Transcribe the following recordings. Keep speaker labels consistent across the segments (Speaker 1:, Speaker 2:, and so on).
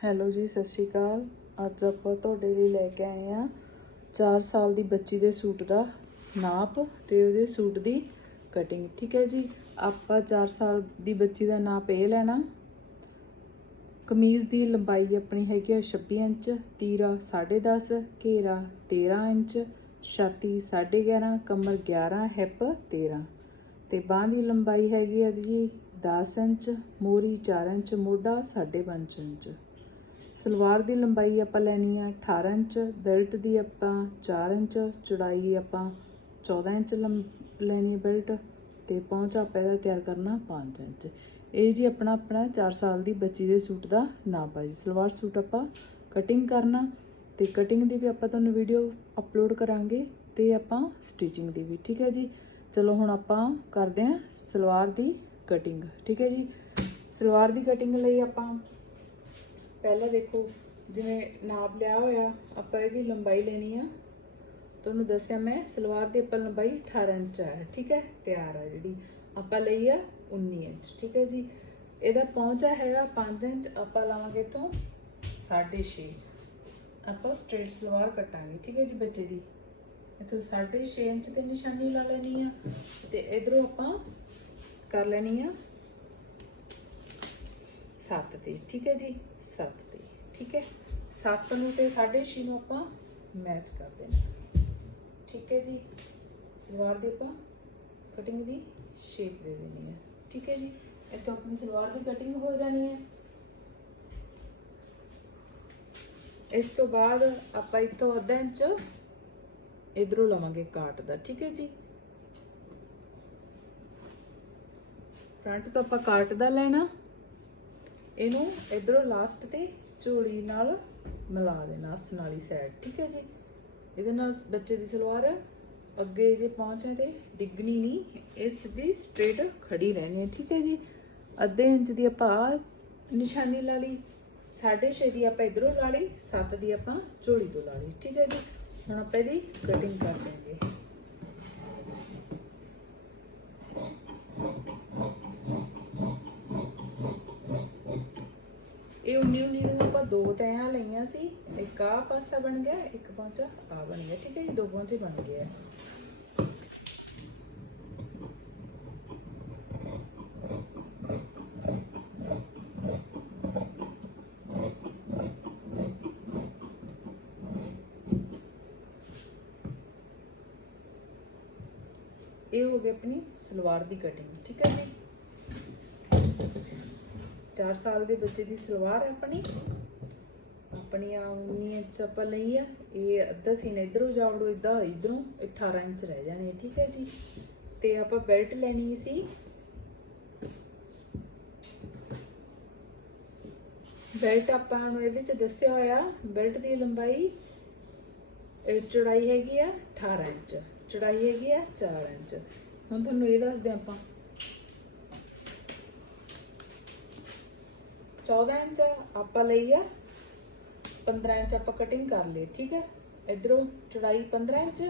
Speaker 1: Hello ਜੀ, ਸਤਿ ਸ਼੍ਰੀ ਅਕਾਲ। ਅੱਜ ਆਪਾਂ ਤੁਹਾਡੇ ਲਈ ਲੈ ਕੇ ਆਏ ਆ 4 ਸਾਲ ਦੀ ਬੱਚੀ ਦੇ ਸੂਟ ਦਾ ਨਾਪ ਤੇ ਉਹਦੇ ਸੂਟ ਦੀ ਕਟਿੰਗ ਠੀਕ ਹੈ ਜੀ? ਆਪਾਂ 4 ਸਾਲ ਦੀ ਬੱਚੀ ਦਾ ਨਾਪ ਇਹ ਲੈਣਾ। ਕਮੀਜ਼ ਦੀ ਲੰਬਾਈ ਆਪਣੀ ਹੈਗੀ ਆ 26 ਇੰਚ, ਤੀਰਾ 10.5 ਘੇਰਾ 13 ਇੰਚ, ਛਾਤੀ 11.5 ਕਮਰ 11 ਹਿੱਪ 13 ਤੇ ਬਾਂਹ ਦੀ ਲੰਬਾਈ ਹੈਗੀ ਆ ਜੀ 10 ਇੰਚ, ਮੋਰੀ 4 ਇੰਚ, ਮੋਢਾ 5.5 ਇੰਚ। ਸਲਵਾਰ ਦੀ ਲੰਬਾਈ ਆਪਾਂ ਲੈਣੀ ਆ 18 ਇੰਚ, ਬੈਲਟ ਦੀ ਆਪਾਂ 4 ਇੰਚ, ਚੌੜਾਈ ਆਪਾਂ 14 ਇੰਚ ਲੰਬ- ਲੈਣੀ ਹੈ ਬੈਲਟ ਤੇ ਪਹੁੰਚ ਆਪਾਂ ਇਹਦਾ ਤਿਆਰ ਕਰਨਾ 5 ਇੰਚ। ਇਹ ਜੀ ਆਪਣਾ ਆਪਣਾ 4 ਸਾਲ ਦੀ ਬੱਚੀ ਦੇ ਸੂਟ ਦਾ ਨਾਪ ਆ ਜੀ। ਸਲਵਾਰ ਸੂਟ ਆਪਾਂ ਕਟਿੰਗ ਕਰਨਾ ਤੇ ਕਟਿੰਗ ਦੀ ਵੀ ਆਪਾਂ ਤੁਹਾਨੂੰ ਵੀਡੀਓ ਅਪਲੋਡ ਕਰਾਂਗੇ ਤੇ ਆਪਾਂ ਸਟਿਚਿੰਗ ਦੀ ਵੀ, ਠੀਕ ਹੈ ਜੀ? ਚਲੋ ਹੁਣ ਆਪਾਂ ਕਰਦੇ ਹਾਂ ਸਲਵਾਰ ਦੀ ਕਟਿੰਗ ਠੀਕ ਹੈ ਜੀ? ਸਲਵਾਰ ਦੀ ਕਟਿੰਗ ਲਈ ਆਪਾਂ ਪਹਿਲਾਂ ਦੇਖੋ, ਜਿਵੇਂ ਨਾਪ ਲਿਆ ਹੋਇਆ, ਆਪਾਂ ਇਹਦੀ ਲੰਬਾਈ ਲੈਣੀ ਆ। ਤੁਹਾਨੂੰ ਦੱਸਿਆ ਮੈਂ, ਸਲਵਾਰ ਦੀ ਆਪਾਂ ਲੰਬਾਈ 18 ਇੰਚ ਆ, ਠੀਕ ਹੈ? ਤਿਆਰ ਆ ਜਿਹੜੀ। ਆਪਾਂ ਲਈ ਆ 19 ਇੰਚ, ਠੀਕ ਹੈ ਜੀ? ਇਹਦਾ ਪਹੁੰਚਾ ਹੈਗਾ 5 ਇੰਚ, ਆਪਾਂ ਲਾਵਾਂਗੇ ਤੋਂ 6.5 ਆਪਾਂ ਸਟ੍ਰੇਟ ਸਲਵਾਰ ਕੱਟਾਂਗੇ, ਠੀਕ ਹੈ ਜੀ ਬੱਚੇ ਦੀ? ਇਥੋਂ 6.5 ਇੰਚ ਤੇ ਨਿਸ਼ਾਨੀ ਲਾ ਲੈਣੀ ਆ ਤੇ ਇਧਰੋਂ ਆਪਾਂ ਕਰ ਲੈਣੀ ਆ 7 ਤੇ ਠੀਕ ਹੈ ਜੀ? ਠੀਕ ਹੈ? 7 ਨੂੰ ਤੇ 6.5 ਨੂੰ ਆਪਾਂ ਮੈਚ ਕਰ ਦੇਣਾ। ਠੀਕ ਹੈ ਜੀ? ਸਲਵਾਰ ਦੀ ਆਪਾਂ ਕਟਿੰਗ ਦੀ ਸ਼ੇਪ ਦੇ ਦੇਣੀ ਹੈ। ਠੀਕ ਹੈ ਜੀ? ਇੱਥੋਂ ਆਪਣੀ ਸਲਵਾਰ ਦੀ ਕਟਿੰਗ ਹੋ ਜਾਣੀ ਹੈ। ਇਸ ਤੋਂ ਬਾਅਦ ਆਪਾਂ ਇੱਥੋਂ ਅੱਧਾ ਇੰਚ ਇਧਰੋਂ ਲਵਾਂਗੇ ਕਾਟ ਦਾ। ਠੀਕ ਹੈ ਜੀ? ਫਰੰਟ ਤੋਂ ਆਪਾਂ ਕਾਟ ਦਾ ਲੈਣਾ। ਇਹਨੂੰ ਇਧਰੋਂ ਲਾਸਟ ਤੇ ਝੋਲੀ ਨਾਲ ਮਿਲਾ ਦੇਣਾ ਆਸਣ ਵਾਲੀ ਸਾਈਡ ਠੀਕ ਹੈ ਜੀ? ਇਹਦੇ ਨਾਲ ਬੱਚੇ ਦੀ ਸਲਵਾਰ ਅੱਗੇ ਜੇ ਪਹੁੰਚੇ ਤੇ ਡਿੱਗਣੀ ਨਹੀਂ, ਇਹ ਸਿੱਧੀ ਸਟ੍ਰੇਟ ਖੜੀ ਰਹਿਣੀ ਹੈ, ਠੀਕ ਹੈ ਜੀ? ਅੱਧੇ ਇੰਚ ਦੀ ਆਪਾਂ ਆਹ ਨਿਸ਼ਾਨੀ ਲਾ ਲਈ 6.5 ਦੀ ਆਪਾਂ ਇਧਰੋਂ ਲਾ ਲਈ 7 ਦੀ ਆਪਾਂ ਝੋਲੀ ਤੋਂ ਲਾ ਲਈ, ਠੀਕ ਹੈ ਜੀ? ਹੁਣ ਆਪਾਂ ਇਹਦੀ ਕਟਿੰਗ ਕਰ ਦੇਵਾਂਗੇ ਇਹ ਉਨੀ ਉਨੀ ਨੂੰ ਆਪਾਂ ਦੋ ਤੈਆਂ ਲਈਆਂ ਸੀ, ਇੱਕ ਆ ਪਾਸਾ ਬਣ ਗਿਆ, ਇੱਕ ਪਹੁੰਚਾ ਆ ਬਣ ਗਿਆ, ਠੀਕ ਹੈ ਜੀ ਦੋ ਪਹੁੰਚੇ ਬਣ ਗਏ ਆ ਇਹ ਹੋ ਗਈ ਆਪਣੀ ਸਲਵਾਰ ਦੀ ਕਟਿੰਗ ਠੀਕ ਹੈ ਜੀ। 4 ਸਾਲ ਦੇ ਬੱਚੇ ਦੀ ਸਲਵਾਰ ਹੈ ਆਪਣੀ। ਆਪਣੀ ਆ 19 ਇੰਚ ਆਪਾਂ ਲਈ ਆ। ਇਹ ਅੱਧਾ ਸੀਨਾ ਇਧਰੋਂ ਜਾਵੜੋ ਇਦਾਂ ਇਧਰੋਂ 18 ਇੰਚ ਰਹਿ ਜਾਣੇ ਠੀਕ ਹੈ ਜੀ। ਤੇ ਆਪਾਂ ਬੈਲਟ ਲੈਣੀ ਸੀ। ਬੈਲਟ ਆਪਾਂ ਨੂੰ ਇਹਦੇ ਚ ਦੱਸਿਆ ਹੋਇਆ, ਬੈਲਟ ਦੀ ਲੰਬਾਈ ਚੌੜਾਈ ਹੈਗੀ ਆ 18 ਇੰਚ, ਚੌੜਾਈ ਹੈਗੀ ਆ 4 ਇੰਚ। ਹੁਣ ਤੁਹਾਨੂੰ ਇਹ ਦੱਸਦੇ ਆਪਾਂ। 14 ਇੰਚ ਆਪਾਂ ਲਈ ਆ 15 ਇੰਚ ਆਪਾਂ ਕਟਿੰਗ ਕਰ ਲਈ, ਠੀਕ ਹੈ? ਇਧਰੋਂ ਚੌੜਾਈ 15 ਇੰਚ,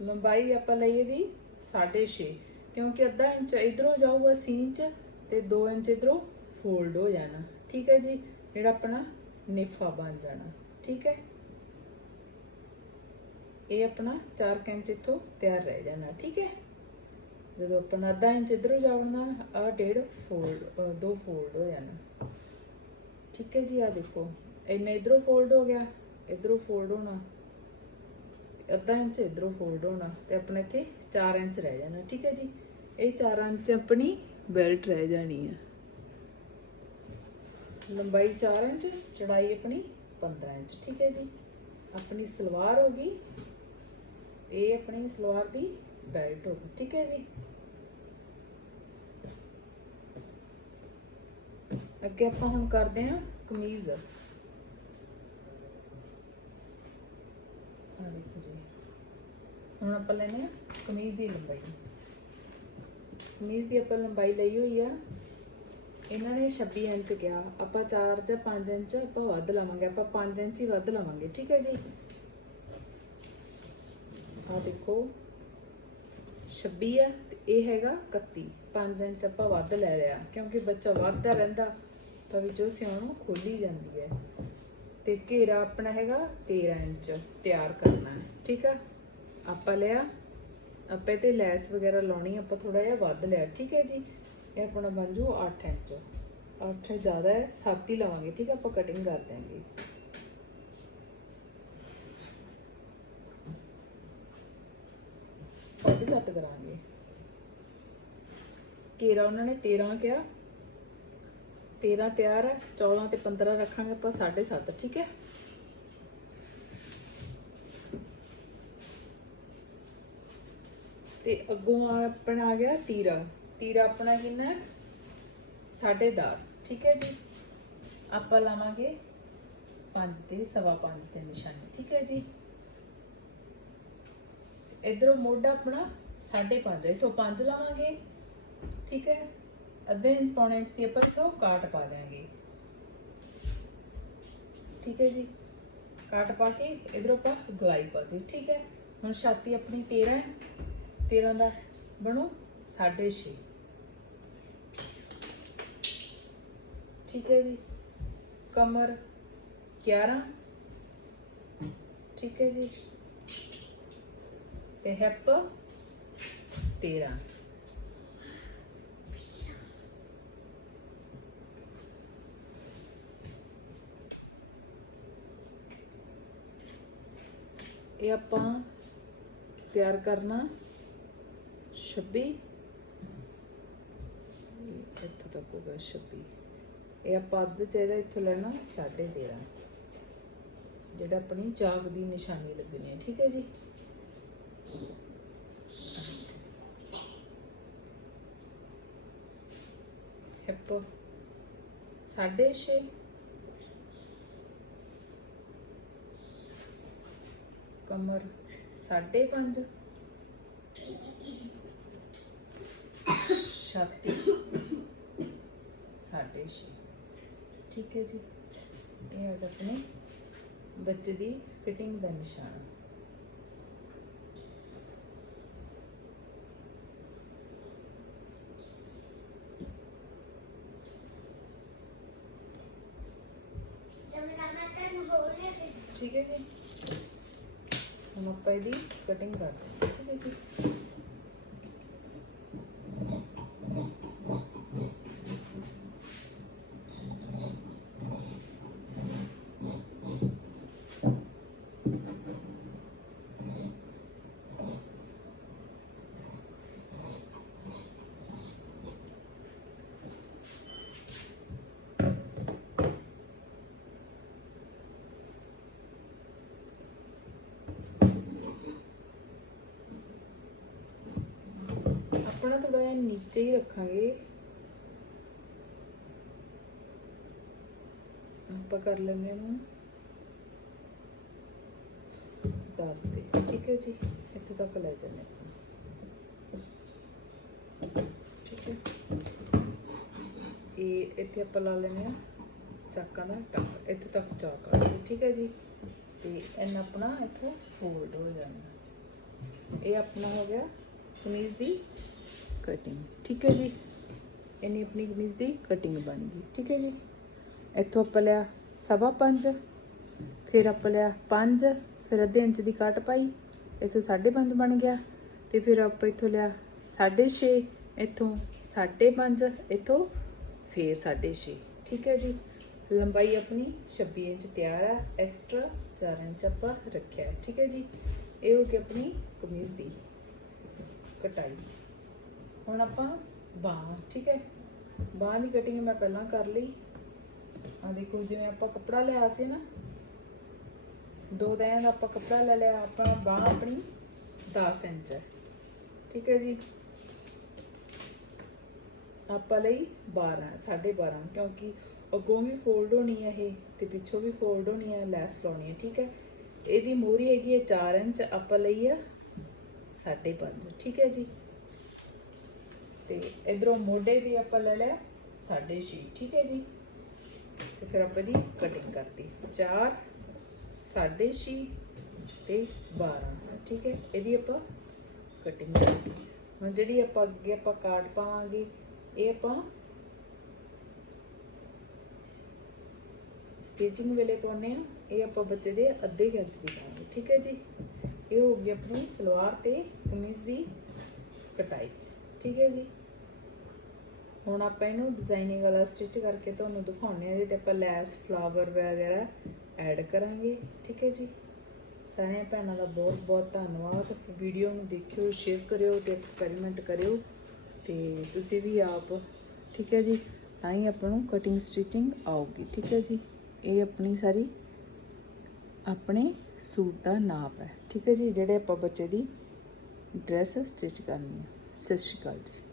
Speaker 1: ਲੰਬਾਈ ਆਪਾਂ ਲਈ ਇਹਦੀ 6.5 ਕਿਉਂਕਿ ਅੱਧਾ ਇੰਚ ਇਧਰੋਂ ਜਾਊਗਾ ਸੀਨ ਚ ਤੇ 2 ਇੰਚ ਇਧਰੋਂ ਫੋਲਡ ਹੋ ਜਾਣਾ, ਠੀਕ ਹੈ ਜੀ? ਜਿਹੜਾ ਆਪਣਾ ਨੇਫਾ ਬਣ ਜਾਣਾ, ਠੀਕ ਹੈ? ਇਹ ਆਪਣਾ 4 ਇੰਚ ਇੱਥੋਂ ਤਿਆਰ ਰਹਿ ਜਾਣਾ, ਠੀਕ ਹੈ? ਜਦੋਂ ਆਪਣਾ ਅੱਧਾ ਇੰਚ ਇਧਰੋਂ ਜਾਵੜਨਾ ਆ ਡੇਢ ਫੋਲਡ ਦੋ ਫੋਲਡ ਹੋ ਜਾਣਾ। ਠੀਕ ਹੈ ਜੀ ਆ ਦੇਖੋ। ਇੰਨਾ ਇਧਰੋਂ ਫੋਲਡ ਹੋ ਗਿਆ, ਇਧਰੋਂ ਫੋਲਡ ਹੋਣਾ। ਅੱਧਾ ਇੰਚ ਇਧਰੋਂ ਫੋਲਡ ਹੋਣਾ ਤੇ ਆਪਣੇ ਇੱਥੇ 4 ਇੰਚ ਰਹਿ ਜਾਣਾ, ਠੀਕ ਹੈ ਜੀ। ਇਹ 4 ਇੰਚ ਆਪਣੀ ਬੈਲਟ ਰਹਿ ਜਾਣੀ ਹੈ ਲੰਬਾਈ 4 ਇੰਚ, ਚੜਾਈ ਆਪਣੀ 15 ਇੰਚ, ਠੀਕ ਹੈ ਜੀ। ਆਪਣੀ ਸਲਵਾਰ ਹੋ ਗਈ, ਇਹ ਆਪਣੀ ਸਲਵਾਰ ਦੀ ਬੈਲਟ ਹੋ ਗਈ, ਠੀਕ ਹੈ ਜੀ। ਅੱਗੇ ਆਪਾਂ ਹੁਣ ਕਰਦੇ ਹਾਂ ਕਮੀਜ਼। ਆ ਦੇਖੋ ਜੀ। ਹੁਣ ਆਪਾਂ ਲੈਣੇ ਆ ਕਮੀਜ਼ ਦੀ ਲੰਬਾਈ। ਕਮੀਜ਼ ਦੀ ਆਪਾਂ ਲੰਬਾਈ ਲਈ ਹੋਈ ਆ। ਇਹਨਾਂ ਨੇ 26 ਇੰਚ ਕਿਹਾ। ਆਪਾਂ 4 ਤੇ 5 ਇੰਚ, ਆਪਾਂ ਵੱਧ ਲਵਾਂਗੇ। ਆਪਾਂ 5 ਇੰਚ ਹੀ ਵੱਧ ਲਵਾਂਗੇ, ਠੀਕ ਹੈ ਜੀ? ਆ ਦੇਖੋ। 26 ਆ ਤੇ ਇਹ ਹੈਗਾ 31 5 ਇੰਚ ਆਪਾਂ ਵੱਧ ਲੈ ਲਿਆ, ਕਿਉਂਕਿ ਬੱਚਾ ਵੱਧਦਾ ਰਹਿੰਦਾ। ਤਾਂ ਵਿੱਚੋਂ ਸਿਉਣ ਖੋਲੀ ਜਾਂਦੀ ਹੈ। ਤੇ ਘੇਰਾ ਆਪਣਾ ਹੈਗਾ 13 ਇੰਚ ਤਿਆਰ ਕਰਨਾ ਹੈ। ਠੀਕ ਆ? ਆਪਾਂ ਲਿਆ, ਆਪੇ ਤੇ ਲੈਸ ਵਗੈਰਾ ਲਾਉਣੀ, ਆਪਾਂ ਥੋੜਾ ਜਿਹਾ ਵੱਧ ਲਿਆ। ਠੀਕ ਹੈ ਜੀ? ਇਹ ਆਪਣਾ ਬਣ ਜੂ 8 ਇੰਚ। 8 ਜ਼ਿਆਦਾ ਹੈ 7 ਹੀ ਲਵਾਂਗੇ। ਠੀਕ ਹੈ ਆਪਾਂ ਕਟਿੰਗ ਕਰ ਦਿਆਂਗੇ। ਸਾਢੇ ਸੱਤ ਕਰਾਂਗੇ। ਘੇਰਾ ਉਹਨਾਂ ਨੇ 13 ਕਿਹਾ। 13 ਤਿਆਰ ਹੈ 14 ਤੇ 15 ਰੱਖਾਂਗੇ ਆਪਾਂ 7.5 ਠੀਕ ਹੈ? ਤੇ ਅੱਗੋਂ ਆ ਆਪਣਾ ਆ ਗਿਆ ਤੀਰਾ। ਤੀਰਾ ਆਪਣਾ ਕਿੰਨਾ ਹੈ? 10.5 ਠੀਕ ਹੈ ਜੀ? ਆਪਾਂ ਲਾਵਾਂਗੇ 5 ਤੇ ਸਵਾ 5 ਤੇ ਨਿਸ਼ਾਨੀ, ਠੀਕ ਹੈ ਜੀ? ਇਧਰੋਂ ਮੋਢਾ ਆਪਣਾ 5.5 ਇਥੋਂ 5 ਲਾਵਾਂਗੇ, ਠੀਕ ਹੈ? ਅੱਧੇ ਇੰਚ ਪੌਣੇ ਇੰਚ ਦੀ ਆਪਾਂ ਇੱਥੋਂ ਕਾਟ ਪਾ ਦਿਆਂਗੇ। ਠੀਕ ਹੈ ਜੀ? ਕਾਟ ਪਾ ਕੇ ਇਧਰੋਂ ਆਪਾਂ ਗਲਾਈ ਪਾ ਦੇ ਠੀਕ ਹੈ? ਹੁਣ ਛਾਤੀ ਆਪਣੀ 13 ਹੈ 13 ਦਾ ਬਣੂ 6.5 ਠੀਕ ਹੈ ਜੀ? ਕਮਰ 11 ਠੀਕ ਹੈ ਜੀ? ਤੇ ਹੈਪ 13 ਇਹ ਆਪਾਂ ਤਿਆਰ ਕਰਨਾ 26 ਇੱਥੋਂ ਤੱਕ ਹੋ ਗਿਆ 26 ਇਹ ਆਪਾਂ ਅੱਧ ਚਾਹੀਦਾ, ਇੱਥੋਂ ਲੈਣਾ 13.5 ਜਿਹੜਾ ਆਪਣੀ ਚਾਕ ਦੀ ਨਿਸ਼ਾਨੀ ਲੱਗਣੀ ਹੈ, ਠੀਕ ਹੈ ਜੀ? ਹਿੱਪ 6.5 ਕਮਰ 5.5 ਛਾਤੀ 6.5 ਠੀਕ ਹੈ ਜੀ। ਇਹ ਹੈ ਆਪਣੇ ਬੱਚੇ ਦੀ ਫਿਟਿੰਗ ਦਾ ਨਿਸ਼ਾਨ। ਠੀਕ ਹੈ ਜੀ। ਹੁਣ ਦੀ ਕਟਿੰਗ ਕਰ ਹਾਂ ਠੀਕ ਹੈ ਜੀ। ਆਪਣਾ ਥੋੜਾ ਜਿਹਾ ਨੀਚੇ ਹੀ ਰੱਖਾਂਗੇ। ਆਪਾਂ ਕਰ ਲੈਂਦੇ ਹਾਂ 10 ਤੇ ਠੀਕ ਹੈ ਜੀ, ਇੱਥੇ ਤੱਕ ਲੈ ਜਾਂਦੇ ਠੀਕ ਹੈ। ਇਹ ਇੱਥੇ ਆਪਾਂ ਲਾ ਲੈਂਦੇ ਹਾਂ। ਚਾਕਾਂ ਦਾ ਟੱਕ ਇੱਥੇ ਤੱਕ ਚਾਕ ਆ ਠੀਕ ਹੈ ਜੀ। ਤੇ ਇਹਨਾਂ ਆਪਣਾ ਇੱਥੋਂ ਫੋਲਡ ਹੋ ਜਾਂਦਾ ਇਹ ਆਪਣਾ ਹੋ ਗਿਆ ਕਮੀਜ਼ ਦੀ ਕਟਿੰਗ ਠੀਕ ਹੈ ਜੀ? ਇਹਨੀ ਆਪਣੀ ਕਮੀਜ਼ ਦੀ ਕਟਿੰਗ ਬਣ ਗਈ। ਠੀਕ ਹੈ ਜੀ? ਇੱਥੋਂ ਆਪਾਂ ਲਿਆ ਸਵਾ ਪੰਜ, ਫਿਰ ਆਪਾਂ ਲਿਆ 5 ਫਿਰ ਅੱਧੇ ਇੰਚ ਦੀ ਕੱਟ ਪਾਈ, ਇੱਥੋਂ 5.5 ਬਣ ਗਿਆ। ਤੇ ਫਿਰ ਆਪਾਂ ਇੱਥੋਂ ਲਿਆ 6.5 ਇੱਥੋਂ 5.5 ਇੱਥੋਂ ਫਿਰ 6.5 ਠੀਕ ਹੈ ਜੀ? ਲੰਬਾਈ ਆਪਣੀ 26 ਇੰਚ ਤਿਆਰ ਹੈ ਐਕਸਟਰਾ 4 ਇੰਚ ਆਪਾਂ ਰੱਖਿਆ। ਠੀਕ ਹੈ ਜੀ? ਇਹ ਹੋ ਗਈ ਆਪਣੀ ਕਮੀਜ਼ ਦੀ ਕਟਾਈ। ਹੁਣ ਆਪਾਂ ਬਾਹ, ਠੀਕ ਹੈ? ਬਾਹ ਦੀ ਕਟਿੰਗ ਮੈਂ ਪਹਿਲਾਂ ਕਰ ਲਈ। ਆ ਦੇਖੋ, ਜਿਵੇਂ ਆਪਾਂ ਕੱਪੜਾ ਲਿਆ ਸੀ ਨਾ, ਦੋ ਦਿਨ ਦਾ ਆਪਾਂ ਕੱਪੜਾ ਲੈ ਲਿਆ ਆਪਾਂ ਬਾਹ ਆਪਣੀ 10 ਇੰਚ ਹੈ। ਠੀਕ ਹੈ ਜੀ? ਆਪਾਂ ਲਈ 12 12.5 ਕਿਉਂਕਿ ਅੱਗੋਂ ਵੀ ਫੋਲਡ ਹੋਣੀ ਹੈ ਇਹ ਤੇ ਪਿੱਛੋਂ ਵੀ ਫੋਲਡ ਹੋਣੀ ਹੈ ਲੈਸ ਲਾਉਣੀ ਹੈ, ਠੀਕ ਹੈ? ਇਹਦੀ ਮੋਹਰੀ ਹੈਗੀ ਹੈ 4 ਇੰਚ, ਆਪਾਂ ਲਈ ਆ 5.5 ਠੀਕ ਹੈ ਜੀ? ਤੇ ਇਧਰੋਂ ਮੋਢੇ ਦੀ ਆਪਾਂ ਲੈ ਲਿਆ 6.5 ਠੀਕ ਹੈ ਜੀ? ਤੇ ਫਿਰ ਆਪਾਂ ਦੀ ਕਟਿੰਗ ਕਰਤੀ। 4 6.5 ਤੇ 12 ਠੀਕ ਹੈ? ਇਹਦੀ ਆਪਾਂ ਕਟਿੰਗ ਕਰਤੀ। ਹੁਣ ਜਿਹੜੀ ਆਪਾਂ ਅੱਗੇ ਆਪਾਂ ਕਾਟ ਪਾਵਾਂਗੇ, ਇਹ ਆਪਾਂ ਸਟਿਚਿੰਗ ਵੇਲੇ ਪਾਉਂਦੇ ਆ ਇਹ ਆਪਾਂ ਬੱਚੇ ਦੇ ਅੱਧੇ ਕੁ ਇੰਚ ਦੀ ਪਾਵਾਂਗੇ, ਠੀਕ ਹੈ ਜੀ? ਇਹ ਹੋ ਗਈ ਆਪਣੀ ਸਲਵਾਰ ਤੇ ਕਮੀਜ਼ ਦੀ ਕਟਾਈ। ਠੀਕ ਹੈ ਜੀ। ਹੁਣ ਆਪਾਂ ਇਹਨੂੰ ਡਿਜ਼ਾਈਨਿੰਗ ਵਾਲਾ ਸਟਿਚ ਕਰਕੇ ਤੁਹਾਨੂੰ ਦਿਖਾਉਂਦੇ ਆ ਜੀ ਤੇ ਆਪਾਂ ਲੈਸ ਫਲਾਵਰ ਵਗੈਰਾ ਐਡ ਕਰਾਂਗੇ, ਠੀਕ ਹੈ ਜੀ। ਸਾਰਿਆਂ ਭੈਣਾਂ ਦਾ ਬਹੁਤ ਬਹੁਤ ਧੰਨਵਾਦ। ਵੀਡੀਓ ਨੂੰ ਦੇਖਿਓ ਸ਼ੇਅਰ ਕਰਿਓ ਤੇ ਐਕਸਪੈਰੀਮੈਂਟ ਕਰਿਓ ਤੇ ਤੁਸੀਂ ਵੀ ਆਪ, ਠੀਕ ਹੈ ਜੀ, ਤਾਂ ਹੀ ਆਪਾਂ ਨੂੰ ਕਟਿੰਗ ਸਟਿਚਿੰਗ ਆਊਗੀ, ਠੀਕ ਹੈ ਜੀ। ਇਹ ਆਪਣੀ ਸਾਰੀ, ਆਪਣੇ ਸੂਟ ਦਾ ਨਾਪ ਹੈ, ਠੀਕ ਹੈ ਜੀ, ਜਿਹੜੇ ਆਪਾਂ ਬੱਚੇ ਦੀ ਡਰੈਸ ਸਟਿਚ ਕਰਨੀ ਹੈ। ਸਤਿ ਸ਼੍ਰੀ ਅਕਾਲ ਜੀ।